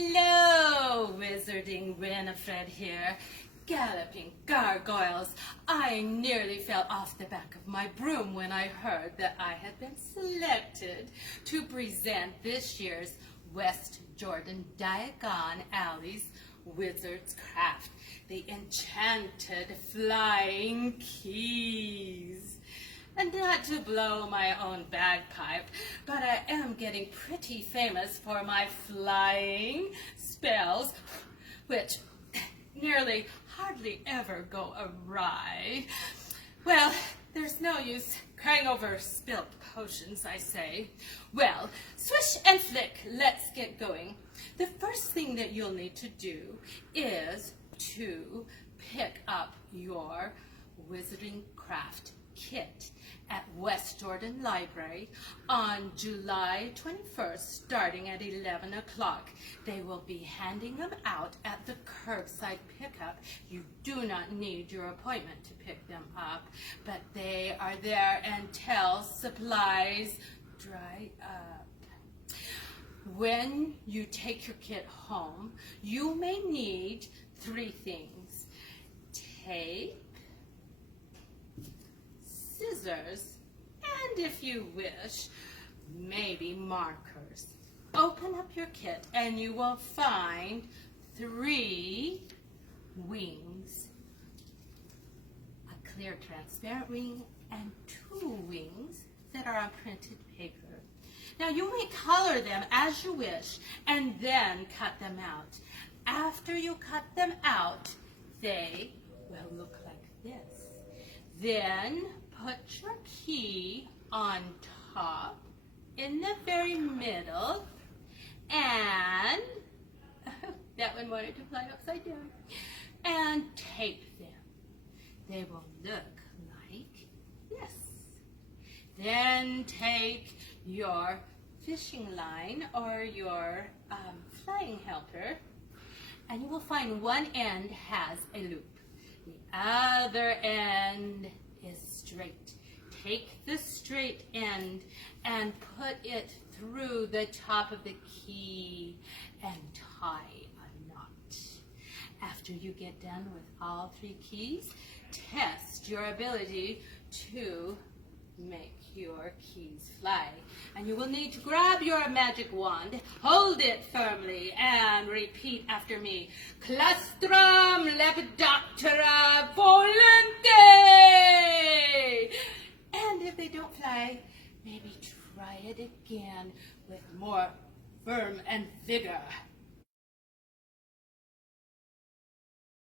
Hello, Wizarding Winifred here. Galloping gargoyles, I nearly fell off the back of my broom when I heard that I had been selected to present this year's West Jordan Diagon Alley's Wizard's Craft, the Enchanted Flying Keys. And not to blow my own bagpipe, but I am getting pretty famous for my flying spells, which nearly hardly ever go awry. Well, there's no use crying over spilt potions, I say. Well, swish and flick, let's get going. The first thing that you'll need to do is to pick up your Wizarding Craft kit at West Jordan Library on July 21st, starting at 11 o'clock. They will be handing them out at the curbside pickup. You do not need your appointment to pick them up, but they are there until supplies dry up. When you take your kit home, you may need 3 things: tape, scissors, and if you wish, maybe markers. Open up your kit and you will find 3 wings, a clear transparent wing, and 2 wings that are on printed paper. Now you may color them as you wish and then cut them out. After you cut them out, they will look like this. Then put your key on top, in the very middle, and that one wanted to fly upside down, and tape them. They will look like this. Then take your fishing line or your flying helper, and you will find one end has a loop. The other end is straight. Take the straight end and put it through the top of the key and tie a knot. After you get done with all 3 keys, test your ability to make your keys fly. And you will need to grab your magic wand, hold it firmly, and repeat after me. Clastrum lepidoptera volante! And if they don't fly, maybe try it again with more verve and vigor.